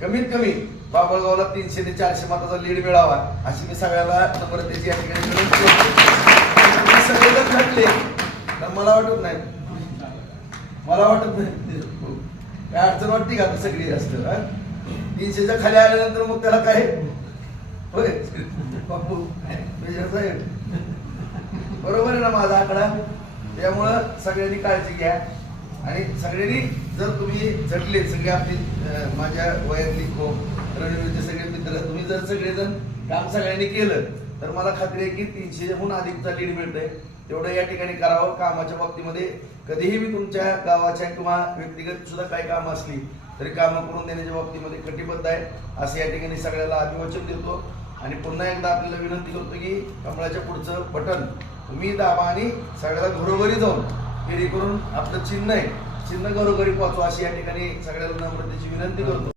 कमीत कमी बाबळगावला 300 ते 400 मताचा लीड मिळावा अशी मी सगळ्याला नम्रतेची या ठिकाणी विनंती करतो. सगळे जर घडले तर मला वाटत नाही काय अडचण वाटते का? सगळी असतं 300च्या खाली आल्यानंतर मग त्याला काय होय बापू मेजर साहेब बरोबर आहे ना माझा आकडा. त्यामुळं सगळ्यांनी काळजी घ्या आणि सगळ्यांनी जर तुम्ही झटले सगळे आपली माझ्या वयातली रणवीरचे सगळे मित्र तुम्ही जर सगळेजण काम सगळ्यांनी केलं तर मला खात्री आहे की 300हून अधिकचा लीड मिळतंय. तेवढं या ठिकाणी करावं. कामाच्या बाबतीमध्ये कधीही मी तुमच्या गावाच्या किंवा व्यक्तिगत सुद्धा काही कामं असली तरी कामं करून देण्याच्या बाबतीमध्ये कटिबद्ध आहे असं या ठिकाणी सगळ्याला अभिवाचन देतो. आणि पुन्हा एकदा आपल्याला विनंती करतो की कमळाच्या पुढचं बटन तुम्ही दाबा आणि सगळ्याला घरोघरी जाऊन फेरी करून आपलं चिन्ह आहे चिन्ह घरोघरी पोहोचवा अशी या ठिकाणी सगळ्याला नम्रतेची विनंती करतो.